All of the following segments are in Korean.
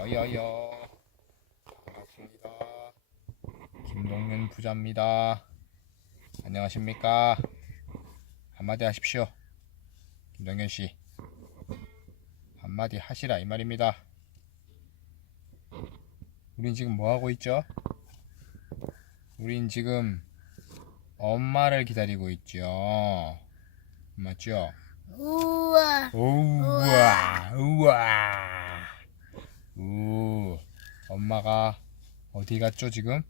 어여여 반갑습니다. 김동윤 부자입니다. 안녕하십니까? 한마디 하십시오. 김동윤 씨. 한마디 하시라 이 말입니다. 우린 지금 뭐 하고 있죠? 우린 지금 엄마를 기다리고 있죠. 맞죠? 우와. 우와 우와. 우 엄마가 어디 갔죠 지금?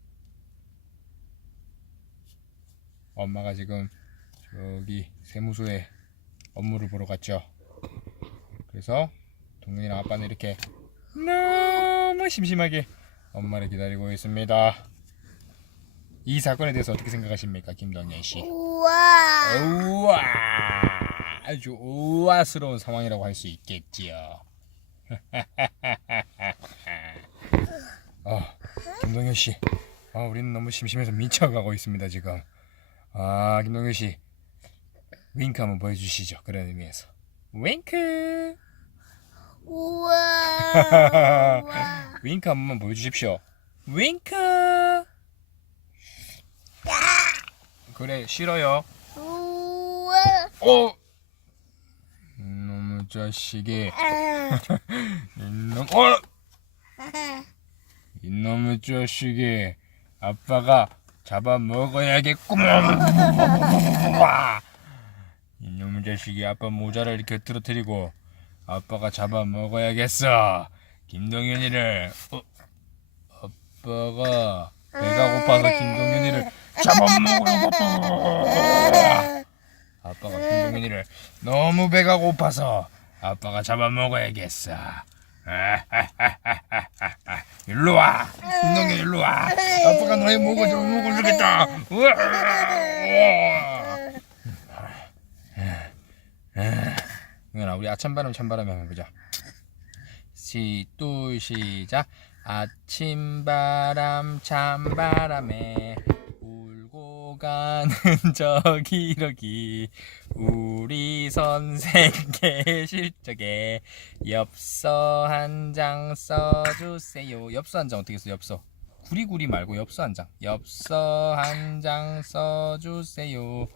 엄마가 지금 저기 세무소에 업무를 보러 갔죠 그래서 동현이랑 아빠는 이렇게 너무 심심하게 엄마를 기다리고 있습니다 이 사건에 대해서 어떻게 생각하십니까 김동현 씨? 우와. 우와 아주 우아스러운 상황이라고 할 수 있겠지요. 어, 김동현 씨, 아, 우리는 너무 심심해서 미쳐가고 있습니다 지금. 아, 김동현 씨, 윙크 한번 보여주시죠. 그런 의미에서. 윙크. 우와. 우와. 윙크 한 번만 보여주십시오. 윙크. 그래 싫어요. 우와. 어. 이놈의 자식이. 이놈 어 이놈의 자식이 아빠가 잡아 먹어야겠구만 이놈의 자식이 아빠 모자를 이렇게 떨어뜨리고 아빠가 잡아 먹어야겠어. 김동현이를. 어, 아빠가 배가 고파서 김동현이를 잡아 먹으려고 아빠가 김동현이를 너무 배가 고파서 아빠가 잡아 먹어야겠어. 일로 와, 김동현 일로 와. 아빠가 너의 목을 좀 먹어주겠다. 우와. 동현아, 우리 아침바람 찬바람 한번 해보자. 시, 또 시작. 아침바람 찬바람에 울고 가는 저 기러기 우 리 선생 계실 적에 엽서 한 장 써주세요. 엽서 한 장 어떻게 써 엽서. 구리구리 말고 엽서 한 장. 엽서 한 장 써주세요.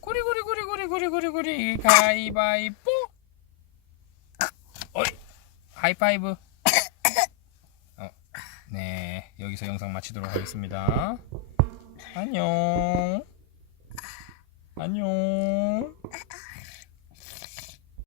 구리구리구리구리구리구리구리. 가위바위보. 어이 하이파이브. 어, 네 여기서 영상 마치도록 하겠습니다. 안녕. 안녕.